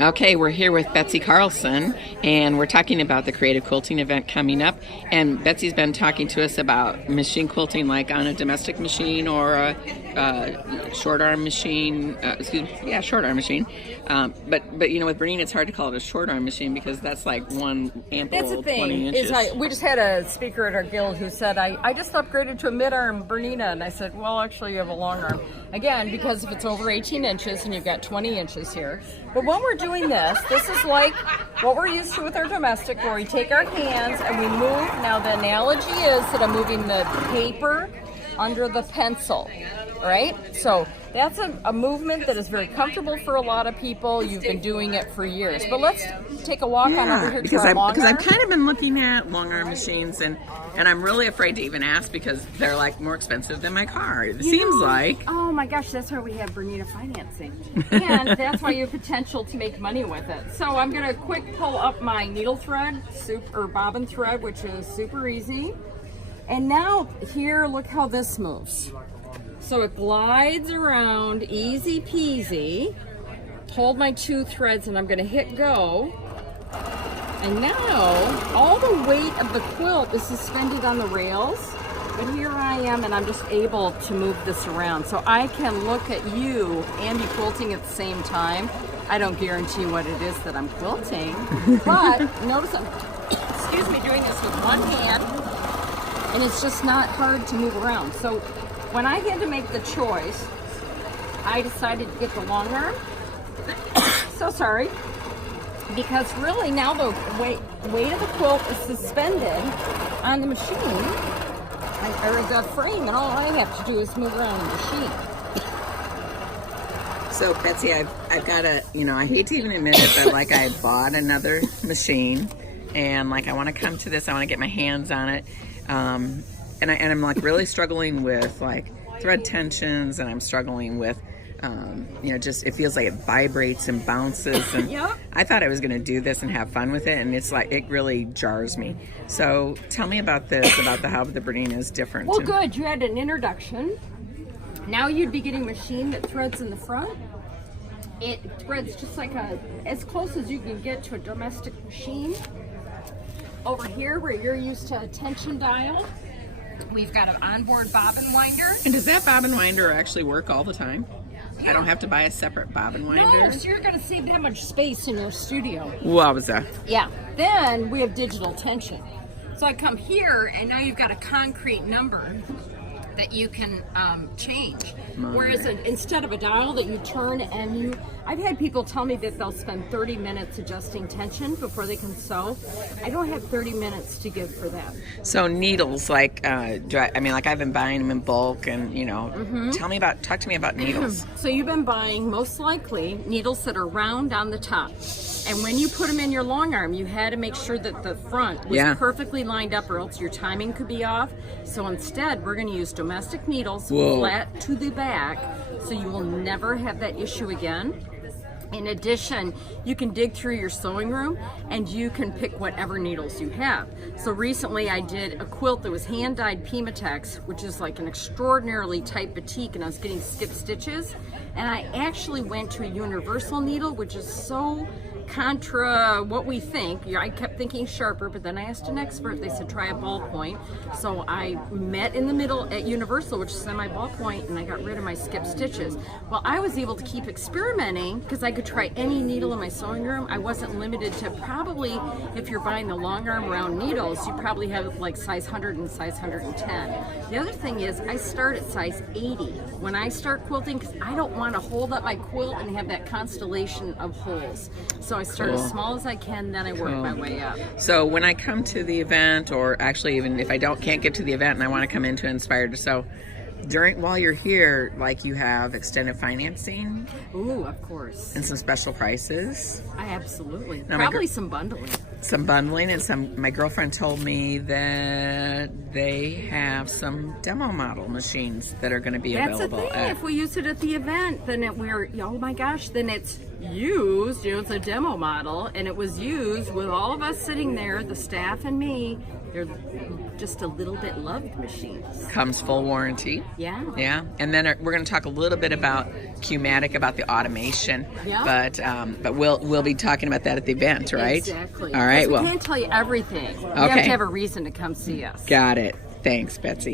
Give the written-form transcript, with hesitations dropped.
Okay, we're here with Betsy Carlson, and we're talking about the creative quilting event coming up. And Betsy's been talking to us about machine quilting, like on a domestic machine or a short arm machine. Short arm machine. But you know, with Bernina, it's hard to call it a short arm machine because that's like one ample 20 inches. We just had a speaker at our guild who said, I just upgraded to a mid arm Bernina, and I said, well, actually, you have a long arm. Again, because if it's over 18 inches and you've got 20 inches here. But when we're doing this is like what we're used to with our domestic, where we take our hands and we move. Now, the analogy is that I'm moving the paper under the pencil, right? So that's a movement that is very comfortable for a lot of people. You've been doing it for years. But let's take a walk on over here to our long arm. Because I've kind of been looking at long arm machines, and I'm really afraid to even ask because they're like more expensive than my car. It seems like. Oh my gosh, that's why we have Bernina financing. And that's why you have potential to make money with it. So I'm going to quick pull up my needle thread, bobbin thread, which is super easy. And now here, look how this moves. So it glides around, easy peasy. Hold my two threads and I'm going to hit go. And now all the weight of the quilt is suspended on the rails. But here I am and I'm just able to move this around. So I can look at you and be quilting at the same time. I don't guarantee what it is that I'm quilting. But notice I'm, doing this with one hand. And it's just not hard to move around. So when I had to make the choice, I decided to get the long arm. So sorry. Because really now the weight of the quilt is suspended on the machine, or the frame, and all I have to do is move around the machine. So Betsy, I've got I hate to even admit it, but like I bought another machine, and like I want to come to this, I want to get my hands on it. And I'm like really struggling with like thread tensions, and I'm struggling with, just it feels like it vibrates and bounces. And Yep. I thought I was going to do this and have fun with it, and it's like it really jars me. So tell me about this, about how the Bernina is different. Well, good. You had an introduction. Now you'd be getting a machine that threads in the front. It threads just like as close as you can get to a domestic machine. Over here, where you're used to a tension dial, we've got an onboard bobbin winder. And does that bobbin winder actually work all the time? Yeah. I don't have to buy a separate bobbin winder? No, so you're going to save that much space in your studio. Wowza. Yeah. Then we have digital tension. So I come here, and now you've got a concrete number that you can change. Whereas instead of a dial that you turn and I've had people tell me that they'll spend 30 minutes adjusting tension before they can sew. I don't have 30 minutes to give for that. So needles, like, I've been buying them in bulk, and talk to me about needles. So you've been buying most likely needles that are round on the top. And when you put them in your long arm, you had to make sure that the front was perfectly lined up, or else your timing could be off. So instead, we're going to use domestic needles flat to the back, so you will never have that issue again. In addition, you can dig through your sewing room and you can pick whatever needles you have. So recently I did a quilt that was hand-dyed Pimatex, which is like an extraordinarily tight batik, and I was getting skip stitches. And I actually went to a universal needle, which is so contra what we think. I kept thinking sharper, but then I asked an expert. They said try a ballpoint. So I met in the middle at Universal, which is semi-ballpoint, and I got rid of my skip stitches. Well, I was able to keep experimenting because I could try any needle in my sewing room. I wasn't limited to, probably if you're buying the long arm round needles, you probably have like size 100 and size 110. The other thing is I start at size 80 when I start quilting, because I don't want to hold up my quilt and have that constellation of holes. So I start as small as I can, then I work my way up. So when I come to the event, or actually even if I can't get to the event and I want to come into Inspired to Sew, while you're here, like, you have extended financing. Ooh, of course. And some special prices. Absolutely. Now, probably some bundling. Some bundling, and my girlfriend told me that they have some demo model machines that are going to be available. That's the thing. If we use it at the event, then oh my gosh, then it's used, it's a demo model, and it was used with all of us sitting there, the staff and me. They're just a little bit loved machines. Comes full warranty. Yeah. Yeah. And then we're going to talk a little bit about Q-matic, about the automation. Yeah. But we'll be talking about that at the event, right? Exactly. All right. We can't tell you everything. You have to have a reason to come see us. Got it. Thanks, Betsy.